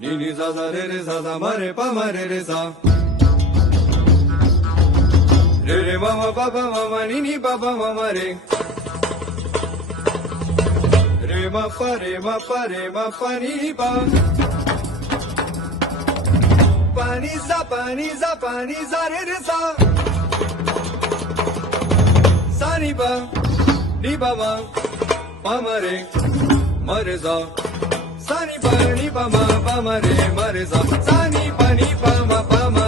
ni ni sa sa ma re pa ma re sa. Re ma ma pa ni ni pa pa ma ma re. Re ma pa ni ni pa. Pa ni sa re sa. Sa ni pa ma re sa. Sa ni pa ma re sa. Sa ni pa ma